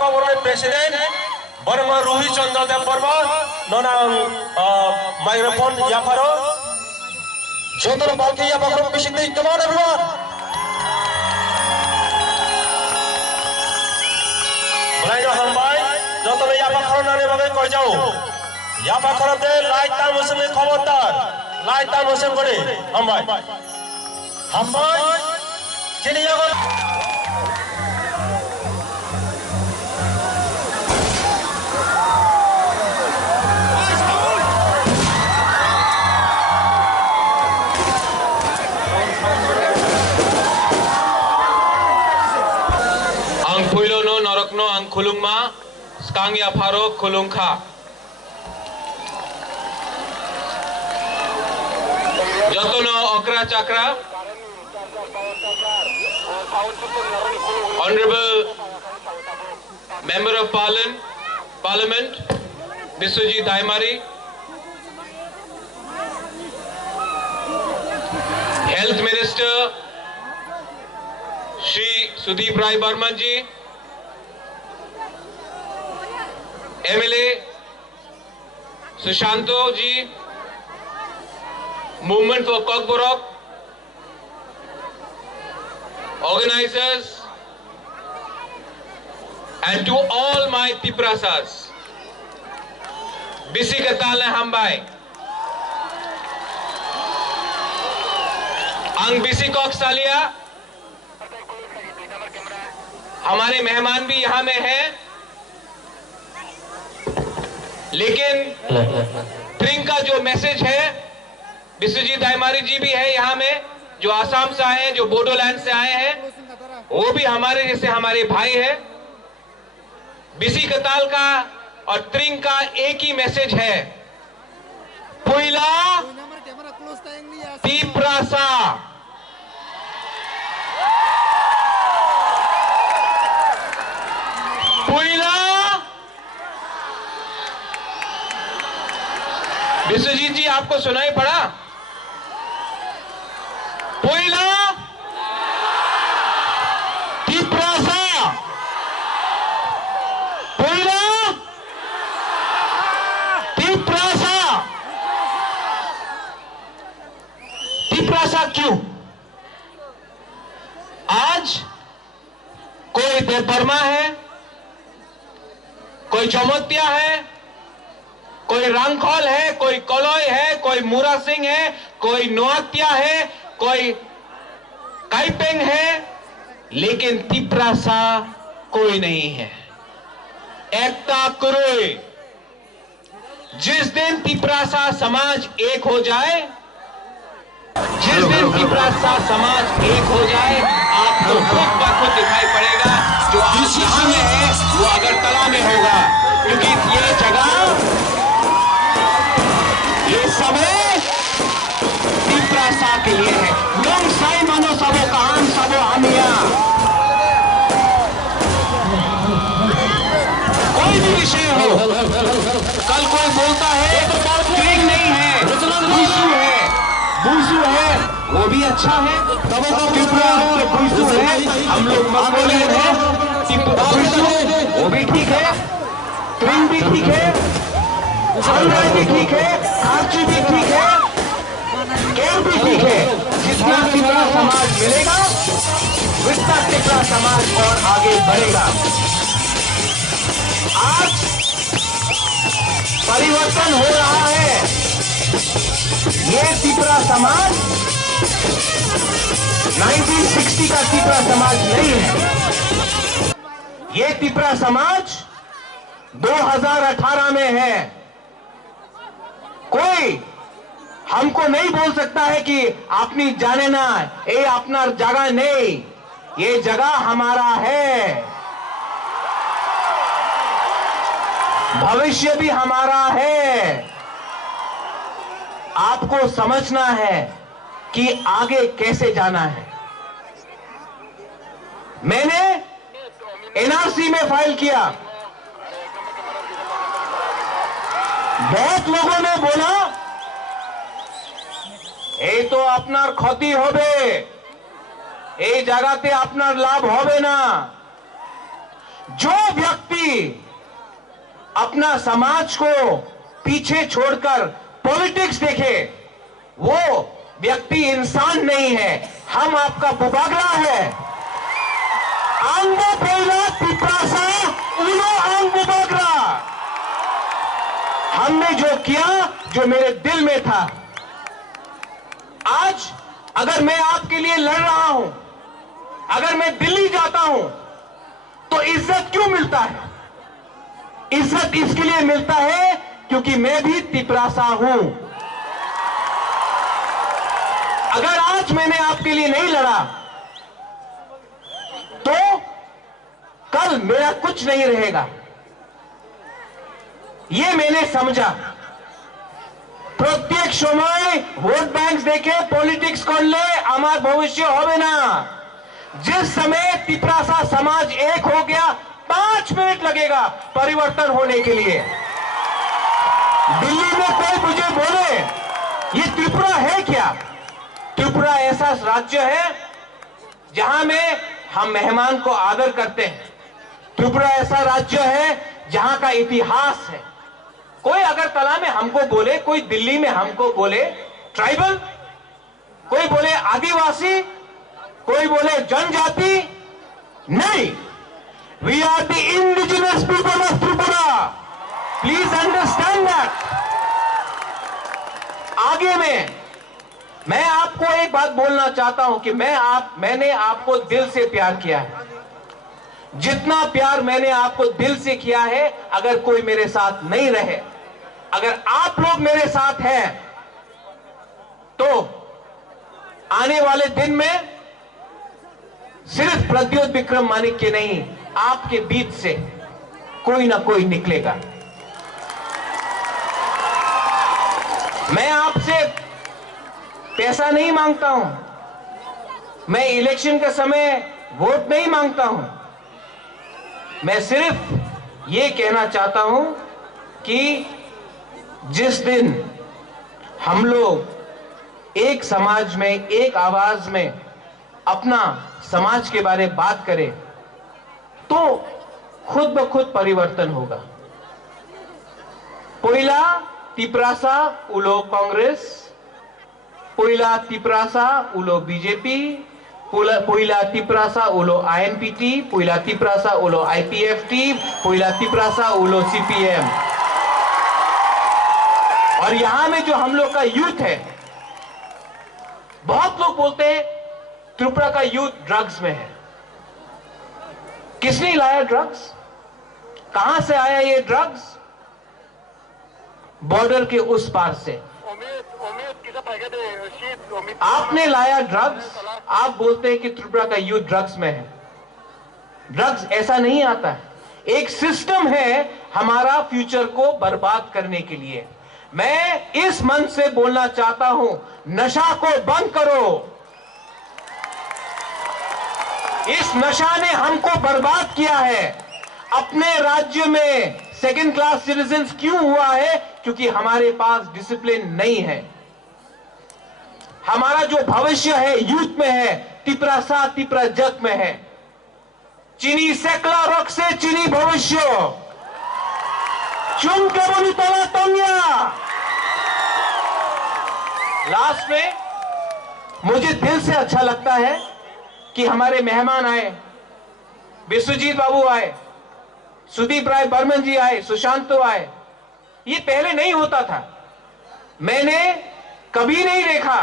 Government president बरमा रुहि चंद्र देव वर्मा ननां माइक्रोफोन याफारो Contoh balki ya bakal bisiti. Come on everyone. Mulai hambai joto me yapa kharo nane bagai koi jau yapa kharo te light ta musim me khabartar light ta musim kore hambai chini jago Puilono norokno ang khulungma skang ya pharo khulungkha jotono okra chakra honorable member of parliament Biswajit Daimari, health minister Shri Sudeep Rai Burman ji, MLA Sushanto ji, Movement for Kokborok, organizers, and to all my Tiprasas, Bisi Katale Hambai, Ang Bisi Kok Salia, हमारे मेहमान भी यहाँ में हैं, लेकिन ट्रिंग का जो message है, विश्वजीत दाइमारी जी भी है यहाँ में, जो आसाम से आए हैं, जो बोडोलैंड से आए हैं, वो भी हमारे जैसे हमारे भाई हैं। बिसी कताल का और ट्रिंग का एक ही मैसेज है, पुइला तीप्रासा। विश्वजीत जी आपको सुनाई पड़ा? पुइला तीप्रासा, पुइला तीप्रासा। तीप्रासा क्यों? आज कोई देवबर्मा है, कोई जमोतिया है, कोई रंगखोल है, कोई कलोई है, कोई मुरा सिंह है, कोई नोआतिया है, कोई काइपेंग है, लेकिन तिप्रासा कोई नहीं है। एकता कुरुई। जिस दिन तिप्रासा समाज एक हो जाए, जिस दिन तिप्रासा समाज एक हो जाए, आपको खुद ब खुद दिखाई पड़ेगा। जो आज यहाँ में है वो अगरतला में होगा, क्योंकि ये जगह, ये समय तीप्रासा के लिए है। लोग साई मानो सबो काम सबो आमिया। कोई भी विषय हो, कल कोई बोलता है ट्रिंग नहीं है, बूसू है, वो भी अच्छा है। त्रिपुरा है, बूसू है, हम लोग मंगोलियन है, बूसू वो भी ठीक है, ट्रिंग भी ठीक है, हंगाई भी ठीक है, खाची भी ठीक है, केर भी ठीक है। जितना तिप्रा समाज मिलेगा, उतना तिप्रा समाज और आगे बढ़ेगा। आज परिवर्तन हो रहा है। ये तिप्रा समाज 1960 का तिप्रा समाज नहीं है। ये तिप्रा समाज 2018 में है। कोई हमको नहीं बोल सकता है कि आपनी जाने ना, ये अपना जगह नहीं, ये जगह हमारा है, भविष्य भी हमारा है। आपको समझना है कि आगे कैसे जाना है। मैंने एनआरसी में फाइल किया, बहुत लोगों ने बोला ये तो अपना क्षति होबे, এই জায়গাতে আপনার লাভ হবে না। जो व्यक्ति अपना समाज को पीछे छोड़कर पॉलिटिक्स देखे, वो व्यक्ति इंसान नहीं है। हम आपका बुबागला है। आंगो पेला तिप्रासा उलो आंग बुबागला। हमने जो किया, जो मेरे दिल में था, आज अगर मैं आपके लिए लड़ रहा हूं, अगर मैं दिल्ली जाता हूं, तो इज्जत क्यों मिलता है? इज्जत इसके लिए मिलता है क्योंकि मैं भी तिपरासा हूं। अगर आज मैंने आपके लिए नहीं लड़ा, तो कल मेरा कुछ नहीं रहेगा। ये मैंने समझा। प्रत्येक समय वोट बैंक देखे पॉलिटिक्स कर ले, आमार भविष्य होवे ना। जिस समय तिपरासा समाज एक हो गया, 5 मिनट लगेगा परिवर्तन होने के लिए। दिल्ली में कोई मुझे बोले ये त्रिपुरा है क्या? त्रिपुरा ऐसा राज्य है जहां में हम मेहमान को आदर करते हैं। त्रिपुरा ऐसा राज्य है जहां का इतिहास है। कोई अगरतला में हमको बोले, कोई दिल्ली में हमको बोले ट्राइबल, कोई बोले आदिवासी, कोई बोले जनजाति, नहीं, we are the indigenous people of Tripura. Please understand that. आगे में मैं आपको एक बात बोलना चाहता हूं कि मैंने आपको दिल से प्यार किया है। जितना प्यार मैंने आपको दिल से किया है, अगर कोई मेरे साथ नहीं रहे, अगर आप लोग मेरे साथ हैं, तो आने वाले दिन में सिर्फ प्रद्योत विक्रम मानिक के नहीं, आपके बीच से कोई ना कोई निकलेगा। मैं आपसे पैसा नहीं मांगता हूं, मैं इलेक्शन के समय वोट नहीं मांगता हूं। मैं सिर्फ ये कहना चाहता हूं कि जिस दिन हम लोग एक समाज में, एक आवाज में अपना समाज के बारे में बात करें, तो खुद ब खुद परिवर्तन होगा। पहिला तिपरासा उलो कांग्रेस, पहिला तिपरासा उलो बीजेपी, पहिला तिपरासा उलो आईएनपीटी, पहिला तिपरासा उलो आईपीएफटी, पहिला तिपरासा उलो सीपीएम। और यहां में जो हम लोग का यूथ है, बहुत लोग बोलते हैं त्रिपुरा का यूथ ड्रग्स में है। किसने लाया ड्रग्स? कहां से आया ये ड्रग्स? बॉर्डर के उस पार से। आपने लाया ड्रग्स, आप बोलते हैं कि त्रिपुरा का यूथ ड्रग्स में है। ड्रग्स ऐसा नहीं आता है। एक सिस्टम है हमारा फ्यूचर को बर्बाद करने के लिए। मैं इस मंच से बोलना चाहता हूं, नशा को बंद करो। इस नशा ने हमको बर्बाद किया है। अपने राज्य में सेकंड क्लास सिटीजन्स क्यों हुआ है? क्योंकि हमारे पास डिसिप्लिन नहीं है। हमारा जो भविष्य है यूथ में है, तिपरासा तिपरा जग में है। चीनी सेकला रख से चीनी भविष्य चुन के बोली तला तंगिया। लास्ट में मुझे दिल से अच्छा लगता है कि हमारे मेहमान आए, विश्वजीत बाबू आए, सुदीप राय बर्मन जी आए, सुशांतो आए। ये पहले नहीं होता था। मैंने कभी नहीं देखा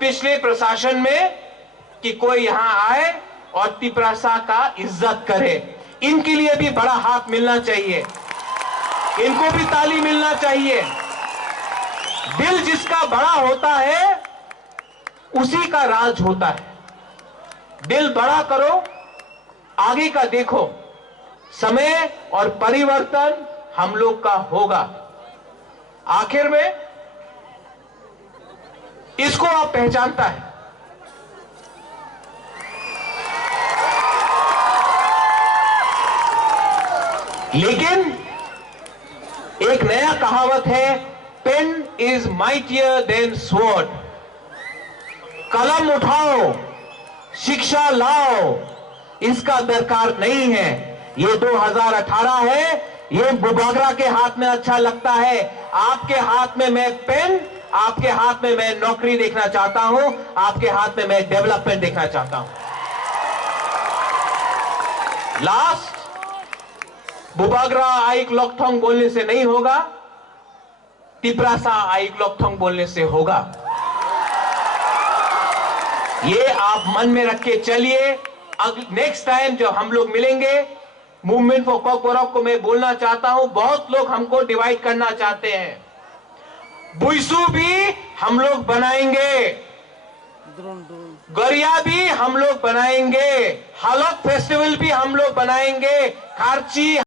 पिछले प्रशासन में कि कोई यहां आए और तिपरासा का इज्जत करे। इनके लिए भी बड़ा हाथ मिलना चाहिए, इनको भी ताली मिलना चाहिए। दिल जिसका बड़ा होता है उसी का राज होता है। दिल बड़ा करो, आगे का देखो। समय और परिवर्तन हम लोग का होगा। आखिर में इसको आप पहचानता है। लेकिन एक नया कहावत है, pen is mightier than sword. कलम उठाओ, शिक्षा लाओ, इसका दरकार नहीं है। ये 2018 है, ये बुबागरा के हाथ में अच्छा लगता है। आपके हाथ में मैं पेन, आपके हाथ में मैं नौकरी देखना चाहता हूं, आपके हाथ में मैं डेवलपमेंट देखना चाहता हूं। लास्ट, बुबागरा आइक लॉकथोंग बोलने से नहीं होगा, तिपरासा आइक लॉकथोंग बोलने से होगा। ये आप मन में रख के चलिए। नेक्स्ट टाइम जब हम लोग मिलेंगे, मूवमेंट फॉर कॉक बोरॉक को मैं बोलना चाहता हूं, बहुत लोग हमको डिवाइड करना चाहते हैं। बुइसू भी हम लोग बनाएंगे, गरिया भी हम लोग बनाएंगे, हालक फेस्टिवल भी हम लोग बनाएंगे, खारची